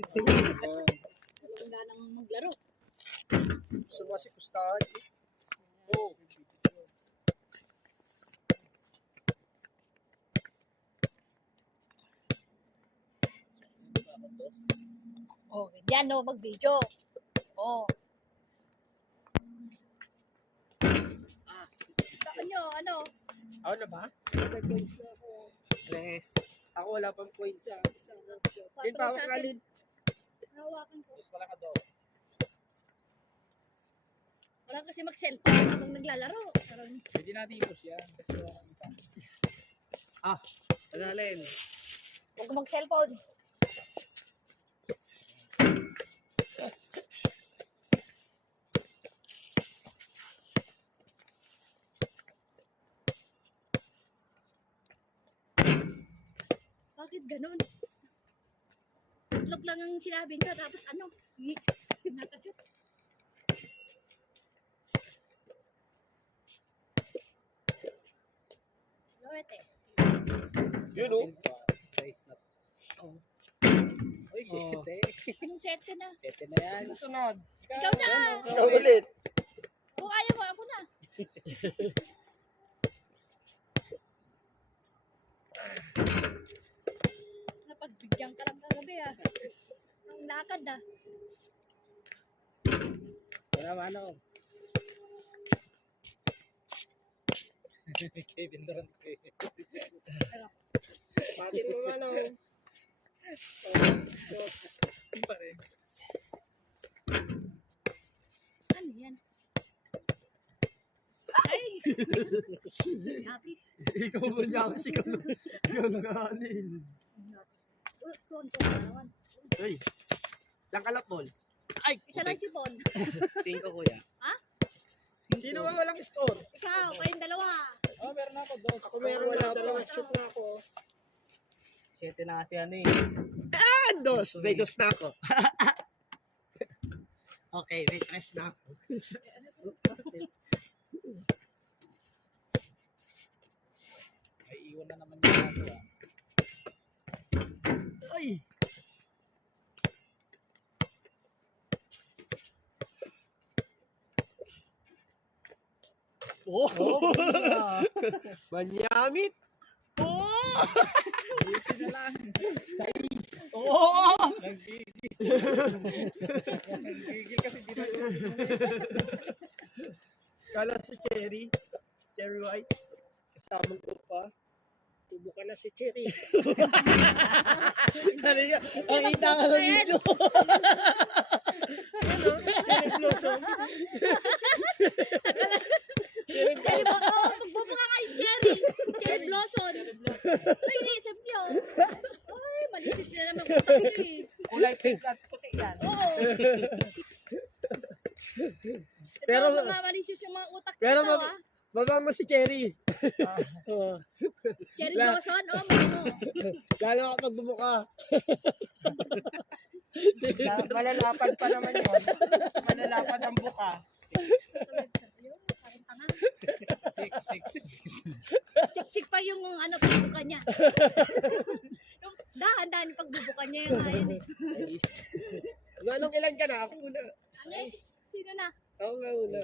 Wala nang maglaro. Sumasipustahan. Oo. Oh, ganyan no, mag-video. Oh. Ano? Ako na ba? Stress. Ako wala pang points ah. Yun pa ako kalin. Hawakan ko. Wala ka daw. Wala kasi mag-cellphone habang naglalaro. Pwede natin i-push yan. Kasi wala kang isa. Alin. Huwag mag-cellphone. Bakit ganun? Itlog lang ang sinabi ko, tapos ano? Nakashoot. Lawet eh. Yun oh. Size na. Oh. Uy, shit eh. Anong set na? Pwede na yan. Sunod. Ikaw na! Ikaw ulit. Kung ayaw mo, ako na. Napagbigyan ka lang kagabi ah. Ang lakad ah. Wala mano. Kevin Durant. Patin mo man oh. Pa rin. Ano yan? Ay! Happy. Ikaw mo niya kasi ikaw nakahanin. Tuwan ko naman. Uy. Lang kalapol. Ay! Isa lang si Bon. 5 kuya. Ha? Sino ba walang score? Ikaw, kayong dalawa. Oh, meron ako. Dos. Ako meron wala pa. Shoot na ako. 7 na kasi ano eh. Dos! May dos na ako. Okay, may tres na ako. Ay, iwan na naman yung ano ah. Ay! Oh! Manyamit! Oh! Buti na lang. Oh! Nanggigil. Nanggigil kasi di na yun. Kala si Cherry. Cherry White. Kasama ko pa. Tubo ka na si Cherry. Ano yun? Ang kita ka sa video. Cherry Blossom. Cherry Blossom. Magbubuka kayo, Cherry. Cherry Blossom. Ay, iniisip niyo. Ay, malisis na naman utak niyo eh. Kulay pink at puti yan. Oo. Pero- Ito, mga malisis yung mga utak Pero nito ah. baba mo si Cherry. Oh. Cherry Blossom, oh, mo. Lalo ka pag bumuka. Malalapad pa naman yun. Malalapad ang buka. Parang tanga. 6. Siksik pa yung ano, pagbuka niya. Yung dahan-dahan pagbubuka niya yung ayan eh. Anong ilan ka na? Ako una. Ano eh? Sino na? Ako nga una.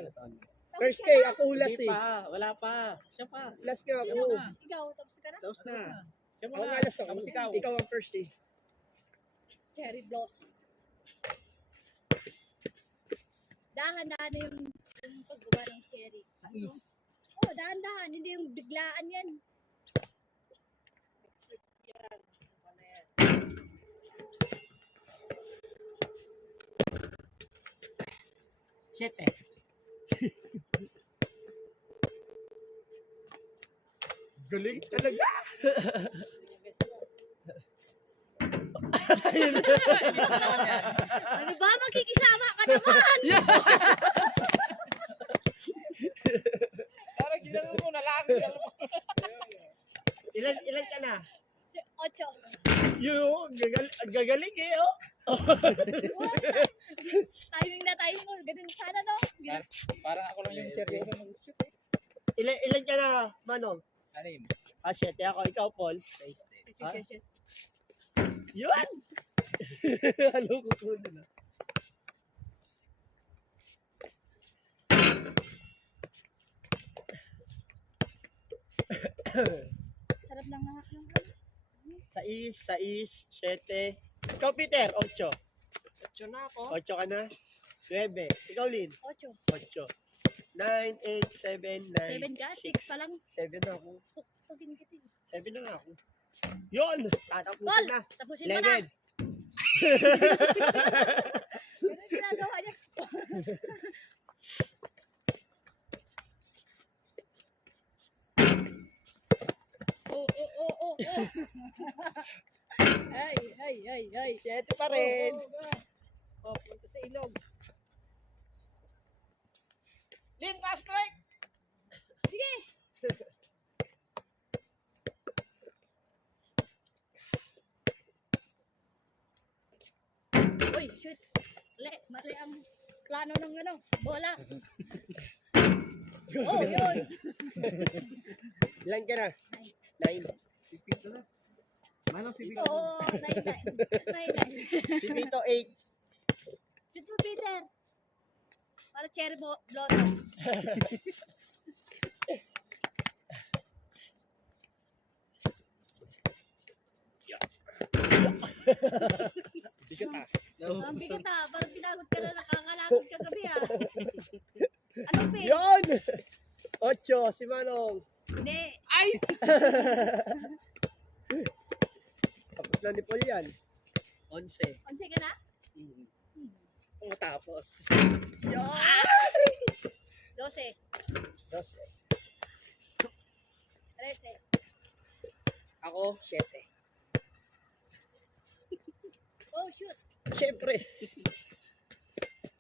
Tapos First ka kay, na? ako hulas Hindi eh. pa. Wala pa. Siya pa. Last nga ako. Ikaw na. Ikaw, tapos ka na? Tapos na. Siya Ako muna. nga last ako. Tapos ikaw. Ikaw ang first eh. Cherry Blossom. Dahan-dahan na yung pagbuka ng cherry. Oh, dahan-dahan. Hindi yung biglaan yan. Shit eh. Galing talaga. Ano ba? Magkikisama ka naman! Parang ginano mo na lang. Ilan ka na? 8. Yung gagaling eh oh. Timing na tayo mo. Ganun sana no? Parang ako lang yung seryoso mag-shoot eh. Ilan ka na, Manong? Alin? Ah, shit. Ako, ikaw, Paul. Shit. Yun! Ano kukunin na? Sarap lang nahak ng 6, 7. Ikaw, Peter, 8. 8 na ako. 8 ka na? 9. Ikaw, Lin? 8. 8. 9, 8, 7, 9. 7 ka? 6 pa lang. 7 na ako. Pagin kita. 7 na nga ako. Yun! Tatapusin Tol, na. tapusin mo na. 11. Ganun yung ginagawa niya. Oh. Ay. 7 pa rin. Oh, punta sa ilog. Lin, fast break! Sige. Uy, shoot. Mali ang plano ng bola. Oh, yun. Ilan ka na? 9. Pipito na. Manong pipito. Oo, 9. Si Pito, 8. Shoot mo, Peter. Para cherry blossom. Bigat ah. Ang bigat parang pinagot ka na nakakalakot ka gabi Anong pin? Yun! 8, si Manong. Hindi. Ay! Tapos na ni Paul yan. 11. Onse ka na? Tapos. 12. 12. 13. Ako, 7. Oh, shoot. Siyempre.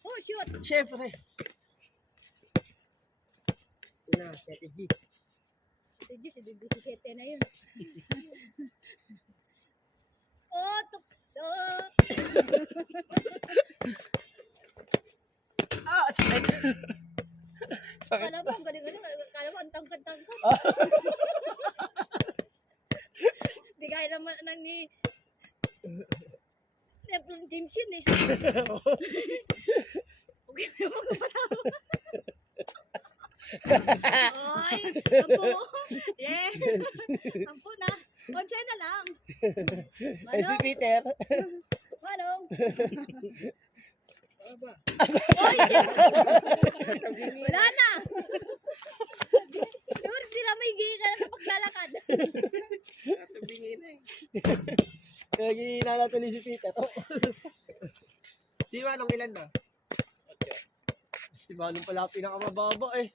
Oh, shoot. Siyempre. Na, 7 G. Diyos, 17 na yun. Oh, tukso. Ah, sakit. Sakit. Kala mo, galing-galing. Kala mo, ang tangkad-tangkad. Di kaya naman nang ni Lebron James yun Okay, mo kapatawa. Oy, 10. Yeah. 10 na. 11 na lang. Ay, si Peter. Manong. Aba. Oy, wala na. Yun, hindi na may gigil ka na sa paglalakad. Tabingi na eh. Nagihina na tuloy si Peter. Si Manong ilan na? 8. Si Manong pala pinakamababa eh.